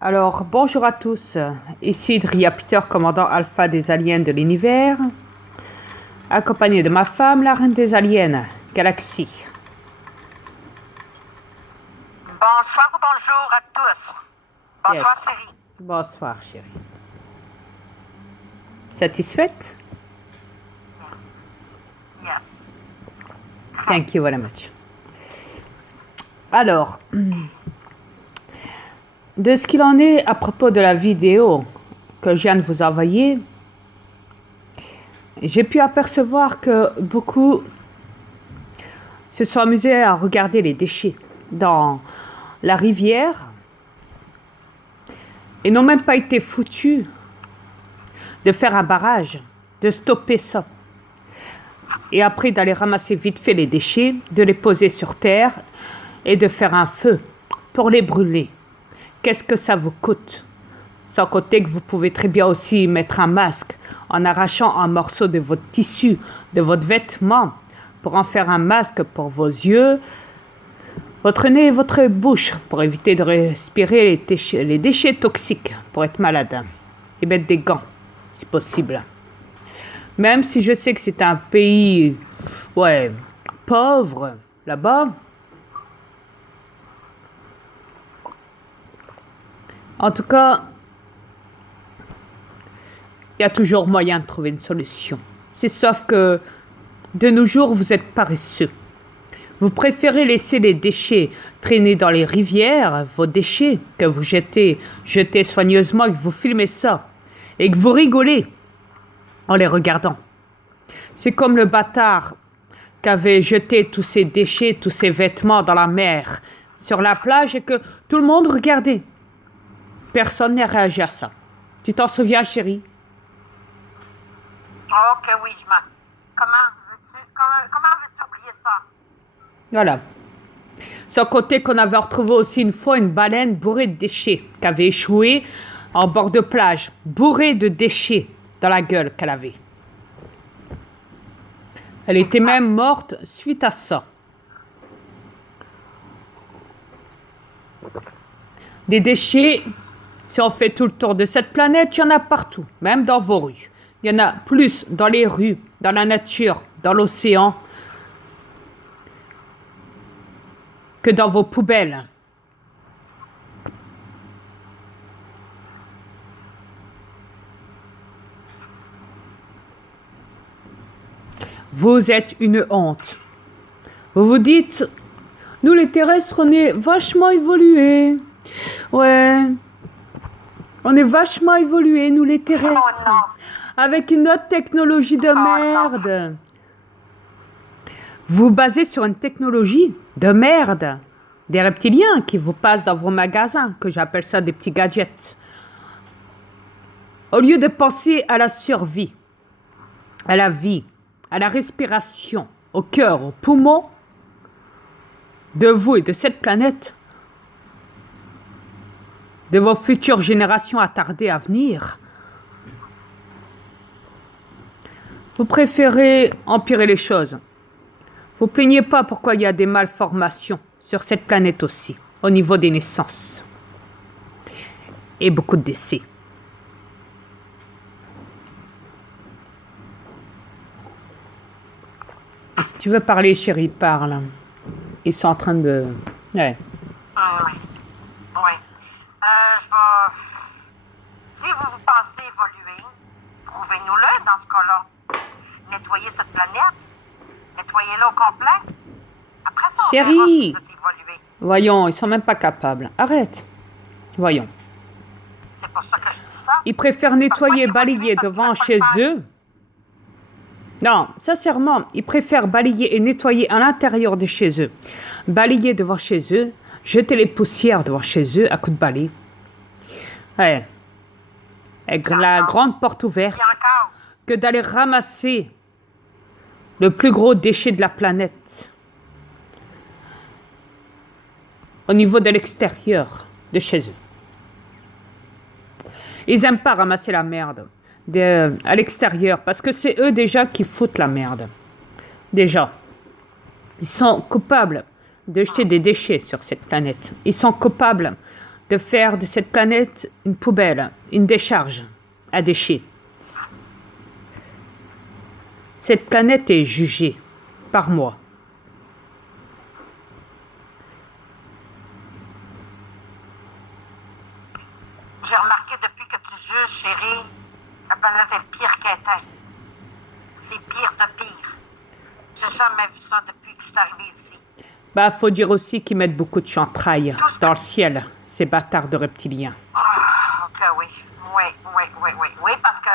Alors, bonjour à tous, ici Dria Peter, commandant alpha des aliens de l'univers, accompagné de ma femme, la reine des aliens, Galaxie. Bonsoir ou bonjour à tous. Bonsoir, Yes. chérie. Bonsoir, chérie. Satisfaite? Yes. Thank you very much. Alors, de ce qu'il en est à propos de la vidéo que je viens de vous envoyer, j'ai pu apercevoir que beaucoup se sont amusés à regarder les déchets dans la rivière et n'ont même pas été foutus de faire un barrage, de stopper ça. Et après d'aller ramasser vite fait les déchets, de les poser sur terre et de faire un feu pour les brûler. Qu'est-ce que ça vous coûte? Sans compter que vous pouvez très bien aussi mettre un masque en arrachant un morceau de votre tissu, de votre vêtement, pour en faire un masque pour vos yeux, votre nez et votre bouche, pour éviter de respirer les déchets toxiques, pour être malade. Et mettre des gants, si possible. Même si je sais que c'est un pays, pauvre, là-bas. En tout cas, il y a toujours moyen de trouver une solution. C'est sauf que, de nos jours, vous êtes paresseux. Vous préférez laisser les déchets traîner dans les rivières, vos déchets que vous jetez soigneusement et que vous filmez ça. Et que vous rigolez en les regardant. C'est comme le bâtard qui avait jeté tous ses déchets, tous ses vêtements dans la mer, sur la plage et que tout le monde regardait. Personne n'a réagi à ça. Tu t'en souviens, chérie? Oh, que oui, je m'en... Comment veux-tu oublier ça? Voilà. Sans compter qu'on avait retrouvé aussi une fois une baleine bourrée de déchets qui avait échoué en bord de plage, bourrée de déchets dans la gueule qu'elle avait. Elle était même morte suite à ça. Des déchets, si on fait tout le tour de cette planète, il y en a partout, même dans vos rues. Il y en a plus dans les rues, dans la nature, dans l'océan, que dans vos poubelles. Vous êtes une honte. Vous vous dites, nous les terrestres, on est vachement évolués. Ouais, on est vachement évolués, nous les terrestres. Oh non. Avec une autre technologie de merde. Vous basez sur une technologie de merde. Des reptiliens qui vous passent dans vos magasins, que j'appelle ça des petits gadgets. Au lieu de penser à la survie, à la vie, à la respiration, au cœur, aux poumons, de vous et de cette planète, de vos futures générations attardées à venir, vous préférez empirer les choses. Vous plaignez pas pourquoi il y a des malformations sur cette planète aussi, au niveau des naissances. Et beaucoup de décès. Et si tu veux parler, chérie, parle. Ils sont en train de... Ouais. Oui. Oui. Je vais... Si vous pensez évoluer, prouvez-nous-le dans ce cas-là. Nettoyez cette planète. Nettoyez-la au complet. Après ça, on verra Chérie! si vous êtes évolué. Voyons, ils sont même pas capables. Arrête. Voyons. C'est pour ça que je dis ça. Ils préfèrent nettoyer, balayer devant chez eux. Non, sincèrement, ils préfèrent balayer et nettoyer à l'intérieur de chez eux. Balayer devant chez eux, jeter les poussières devant chez eux à coups de balai. Ouais. Avec la grande porte ouverte, Et encore. que d'aller ramasser le plus gros déchet de la planète. Au niveau de l'extérieur de chez eux. Ils n'aiment pas ramasser la merde à l'extérieur parce que c'est eux déjà qui foutent la merde. Déjà. Ils sont coupables de jeter des déchets sur cette planète. Ils sont coupables de faire de cette planète une poubelle, une décharge à déchets. Cette planète est jugée par moi. J'ai remarqué depuis que tu juges, chérie, la planète est pire qu'elle était. C'est pire de pire. J'ai jamais vu ça depuis que je suis arrivée ici. Bah, faut dire aussi qu'ils mettent beaucoup de chantrail dans le ciel, ces bâtards de reptiliens. Ok, oui. Oui, parce que,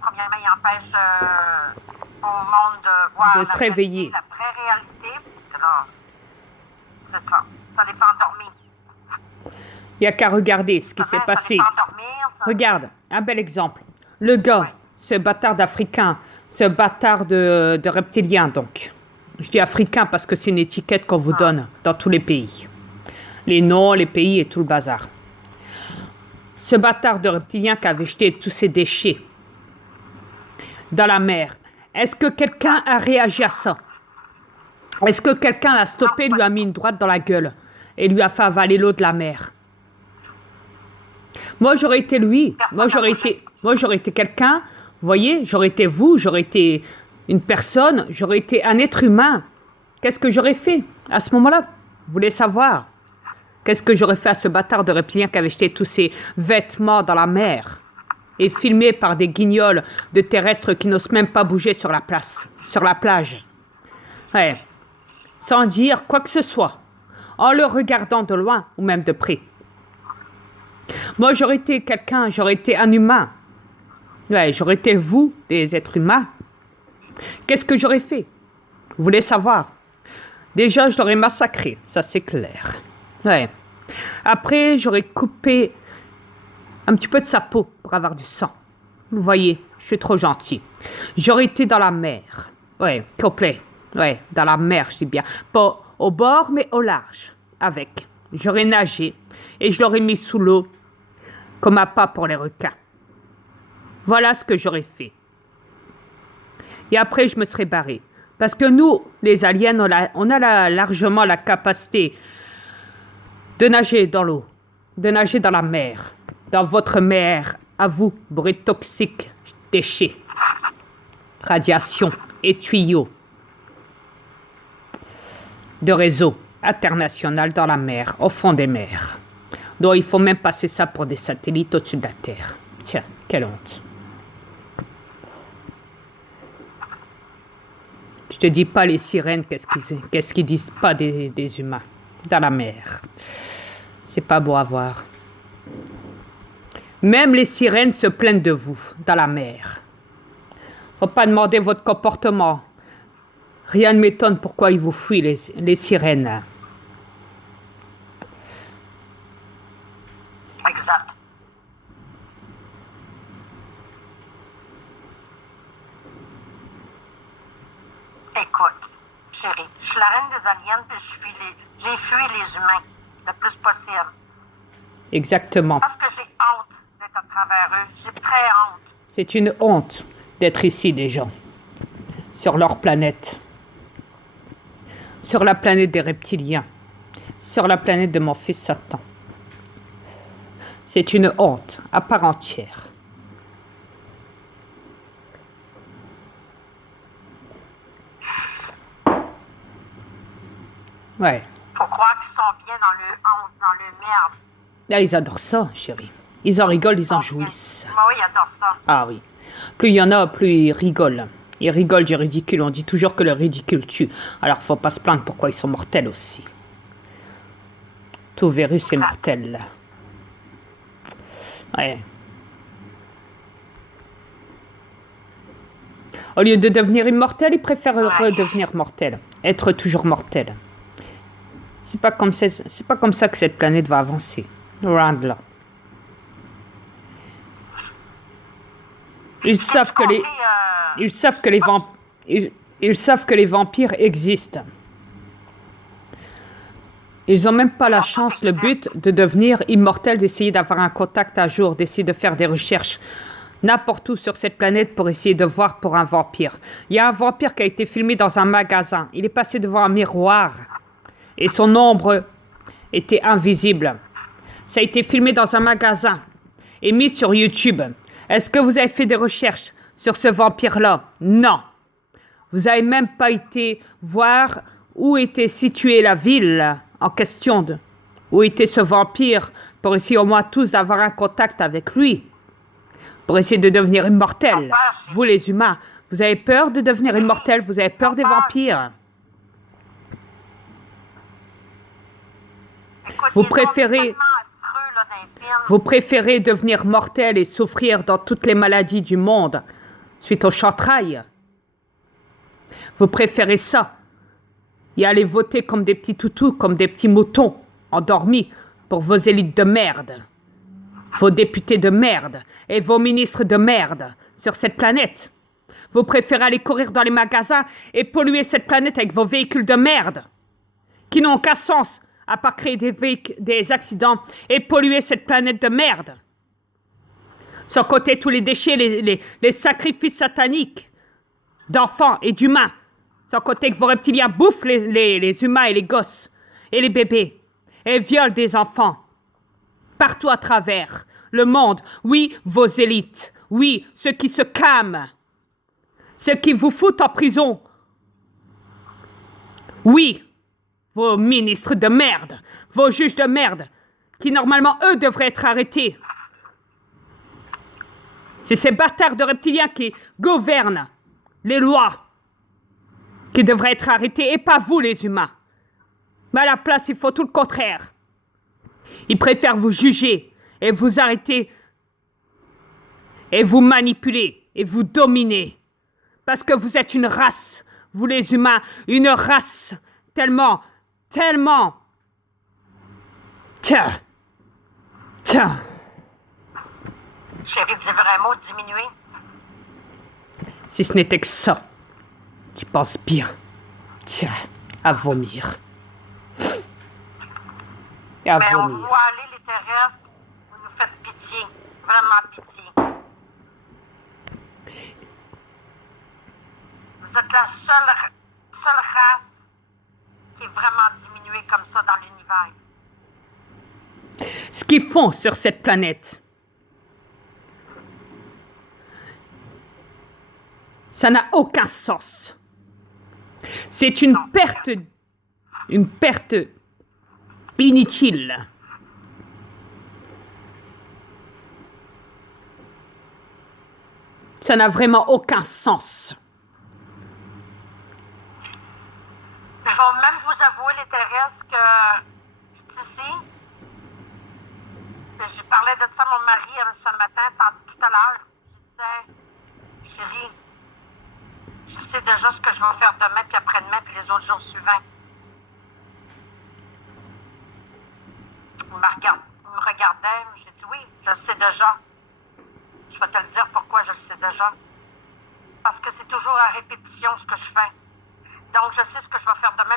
premièrement, ils empêchent au monde de voir De se réveiller. la vraie réalité, parce que là, c'est ça. Ça les fait endormir. Il n'y a qu'à regarder ce qui s'est Ça passé. les fait endormir, ça. Regarde, un bel exemple. Le gars, ce bâtard d'Africain, ce bâtard de reptilien, donc. Je dis africain parce que c'est une étiquette qu'on vous donne dans tous les pays. Les noms, les pays et tout le bazar. Ce bâtard de reptilien qui avait jeté tous ses déchets dans la mer. Est-ce que quelqu'un a réagi à ça? Est-ce que quelqu'un l'a stoppé, lui a mis une droite dans la gueule et lui a fait avaler l'eau de la mer? Moi, j'aurais été lui. Moi, j'aurais été quelqu'un. Vous voyez, j'aurais été vous, j'aurais été une personne, j'aurais été un être humain. Qu'est-ce que j'aurais fait à ce moment-là? Vous voulez savoir? Qu'est-ce que j'aurais fait à ce bâtard de reptilien qui avait jeté tous ses vêtements dans la mer et filmé par des guignols de terrestres qui n'osent même pas bouger sur la plage? Ouais. Sans dire quoi que ce soit, en le regardant de loin ou même de près. Moi, j'aurais été quelqu'un, j'aurais été un humain. Ouais, j'aurais été vous, des êtres humains. Qu'est-ce que j'aurais fait? Vous voulez savoir? Déjà, je l'aurais massacré, ça c'est clair. Ouais. Après, j'aurais coupé un petit peu de sa peau pour avoir du sang. Vous voyez, je suis trop gentil. J'aurais été dans la mer. Ouais, complet. Ouais, dans la mer, je dis bien. Pas au bord, mais au large. Avec. J'aurais nagé et je l'aurais mis sous l'eau comme appât pour les requins. Voilà ce que j'aurais fait. Et après, je me serais barré. Parce que nous, les aliens, on a largement la capacité de nager dans l'eau, de nager dans la mer, dans votre mer, à vous, bruit toxique, déchets, radiation et tuyaux de réseau international dans la mer, au fond des mers. Donc, il faut même passer ça pour des satellites au-dessus de la Terre. Tiens, quelle honte. Je te dis pas les sirènes, qu'est-ce qu'ils disent pas des humains dans la mer. C'est pas beau à voir. Même les sirènes se plaignent de vous dans la mer. Faut pas demander votre comportement. Rien ne m'étonne pourquoi ils vous fuient les sirènes. Exact. Écoute, chérie, je suis la reine des aliens, puis j'ai fui les humains le plus possible. Exactement. Parce que j'ai honte d'être à travers eux. J'ai très honte. C'est une honte d'être ici, des gens. Sur leur planète. Sur la planète des reptiliens. Sur la planète de mon fils Satan. C'est une honte à part entière. Ouais. Faut croire qu'ils sont bien dans le honte, dans le merde. Là, ils adorent ça, chérie. Ils en rigolent, ils en jouissent. Moi, oui, ils adorent ça. Ah oui. Plus il y en a, plus ils rigolent. Ils rigolent du ridicule. On dit toujours que le ridicule tue. Alors, faut pas se plaindre pourquoi ils sont mortels aussi. Tout virus est mortel. Ouais. Au lieu de devenir immortel, ils préfèrent redevenir mortel. Être toujours mortel. C'est pas comme ça que cette planète va avancer. Loin de là. Ils savent que les vampires existent. Ils n'ont même pas la chance, le but de devenir immortels, d'essayer d'avoir un contact à jour, d'essayer de faire des recherches n'importe où sur cette planète pour essayer de voir pour un vampire. Il y a un vampire qui a été filmé dans un magasin. Il est passé devant un miroir et son ombre était invisible. Ça a été filmé dans un magasin et mis sur YouTube. Est-ce que vous avez fait des recherches sur ce vampire-là? Non. Vous n'avez même pas été voir où était située la ville en question, où était ce vampire, pour essayer au moins tous d'avoir un contact avec lui, pour essayer de devenir immortel. Vous les humains, vous avez peur de devenir immortel, vous avez peur des vampires. Vous préférez devenir mortel et souffrir dans toutes les maladies du monde suite au chantrail. Vous préférez ça et aller voter comme des petits toutous, comme des petits moutons endormis pour vos élites de merde, vos députés de merde et vos ministres de merde sur cette planète. Vous préférez aller courir dans les magasins et polluer cette planète avec vos véhicules de merde qui n'ont aucun sens à part créer des accidents et polluer cette planète de merde. Sans compter tous les déchets, les sacrifices sataniques d'enfants et d'humains. Sans compter que vos reptiliens bouffent les humains et les gosses et les bébés et violent des enfants partout à travers le monde. Oui, vos élites. Oui, ceux qui se calment. Ceux qui vous foutent en prison. Oui, vos ministres de merde, vos juges de merde, qui normalement, eux, devraient être arrêtés. C'est ces bâtards de reptiliens qui gouvernent les lois qui devraient être arrêtés, et pas vous, les humains. Mais à la place, il faut tout le contraire. Ils préfèrent vous juger et vous arrêter et vous manipuler et vous dominer. Parce que vous êtes une race, vous les humains, une race tellement... Tiens. Chérie, dis vraiment diminuer. Si ce n'était que ça, tu penses bien. Tiens, à vomir. Et à Mais on vomir. voit aller les terrestres, vous nous faites pitié, vraiment pitié. Vous êtes la seule race qui est vraiment diminuée comme ça dans l'univers. Ce qu'ils font sur cette planète, ça n'a aucun sens. C'est une perte inutile. Ça n'a vraiment aucun sens. Je vais même vous avouer, les terrestres, que ici, j'ai parlé de ça à mon mari ce matin, tout à l'heure. Je disais, chérie, je sais déjà ce que je vais faire demain, puis après-demain, puis les autres jours suivants. Il me regardait, j'ai dit oui, je le sais déjà. Je vais te le dire pourquoi je le sais déjà. Parce que c'est toujours à répétition ce que je fais. Donc, je sais ce que je vais faire demain.